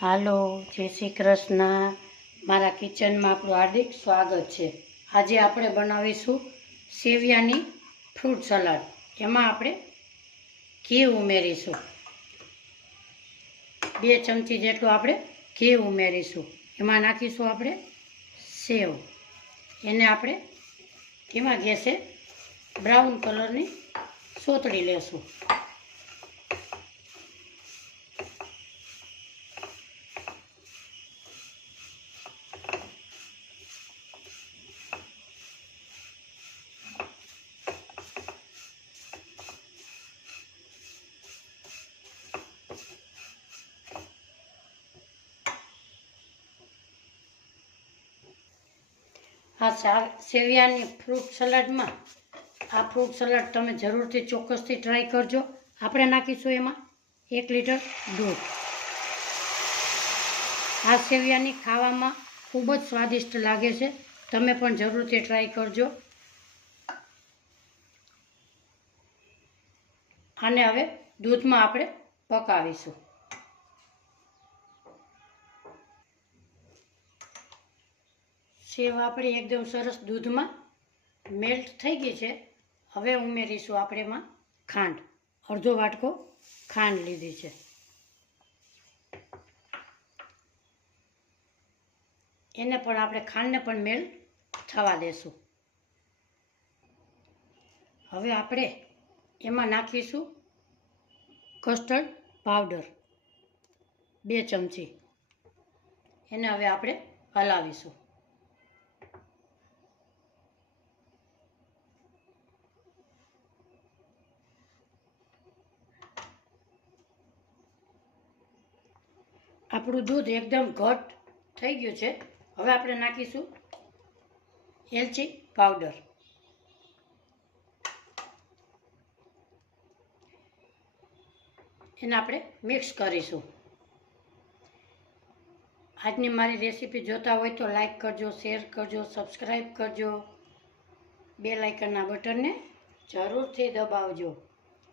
હાલો, જય શ્રી કૃષ્ણ. મારા કિચનમાં આપણું હાર્દિક સ્વાગત છે. આજે આપણે બનાવીશું સેવિયાની ફ્રૂટ સલાડ. એમાં આપણે ઘી ઉમેરીશું. 2 ચમચી જેટલું આપણે ઘી ઉમેરીશું. એમાં નાખીશું આપણે સેવ. એને આપણે ધીમા ગેસે બ્રાઉન કલરની સોતળી લેશું. આ સેવિયાની ફ્રૂટ સલાડમાં આ ફ્રૂટ સલાડ તમે જરૂરથી ચોક્કસથી ટ્રાય કરજો. આપણે નાખીશું એમાં 1 લીટર દૂધ. આ સેવિયાની ખાવામાં ખૂબ જ સ્વાદિષ્ટ લાગે છે. તમે પણ જરૂરથી ટ્રાય કરજો. આને હવે દૂધમાં આપણે પકાવીશું. સેવ આપણી એકદમ સરસ દૂધમાં મેલ્ટ થઈ ગઈ છે. હવે ઉમેરીશું આપણે એમાં ખાંડ. અડધો વાટકો ખાંડ લીધી છે. એને પણ આપણે ખાંડને પણ મેલ્ટ થવા દેશું. હવે આપણે એમાં નાખીશું કસ્ટર્ડ પાવડર 2 ચમચી. એને હવે આપણે હલાવીશું. આપણું દૂધ એકદમ ઘટ થઈ ગયું છે. હવે આપણે નાખીશું એલચી પાવડર. એને આપણે મિક્સ કરીશું. આજની મારી રેસીપી જોતા હોય તો લાઈક કરજો, શેર કરજો, સબસ્ક્રાઈબ કરજો. બેલ આઇકનના બટનને જરૂરથી દબાવજો.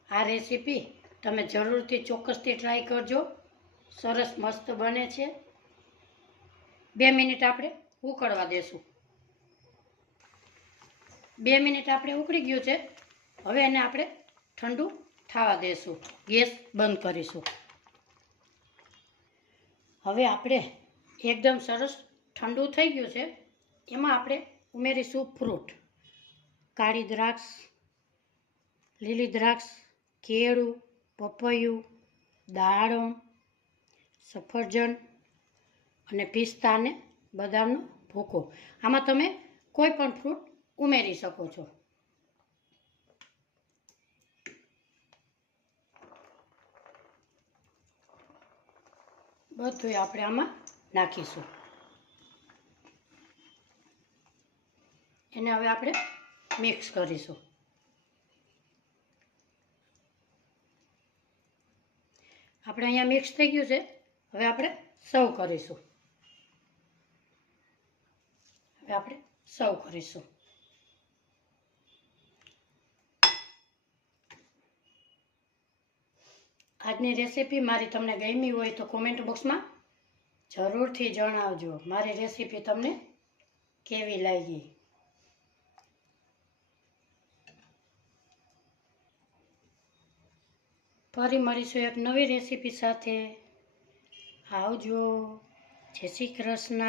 આ રેસીપી તમે જરૂરથી ચોક્કસથી ટ્રાય કરજો. સરસ મસ્ત બને છે. 2 મિનિટ આપણે ઉકળવા દેશું. 2 મિનિટ આપણે ઉકળી ગયું છે. હવે એને આપણે ઠંડુ થવા દેશું. ગેસ બંધ કરીશું. હવે આપણે એકદમ સરસ ઠંડુ થઈ ગયું છે. એમાં આપણે ઉમેરીશું ફ્રૂટ. કાળી દ્રાક્ષ, લીલી દ્રાક્ષ, કેળું, પપૈયું, દાડમ, સફરજન અને પિસ્તા અને બદામનો ભૂકો. આમાં તમે કોઈ પણ ફ્રૂટ ઉમેરી શકો છો. બધું આપણે આમાં નાખીશું. એને હવે આપણે મિક્સ કરીશું. આપણે અહીંયા મિક્સ થઈ ગયું છે. હવે આપણે સર્વ કરીશું. આજની રેસીપી મારી તમને ગમી હોય તો કોમેન્ટ બોક્સમાં જરૂરથી જણાવજો. મારી રેસીપી તમને કેવી લાગી. ફરી મળીશું એક નવી રેસીપી સાથે. આવજો. જય શ્રી કૃષ્ણ.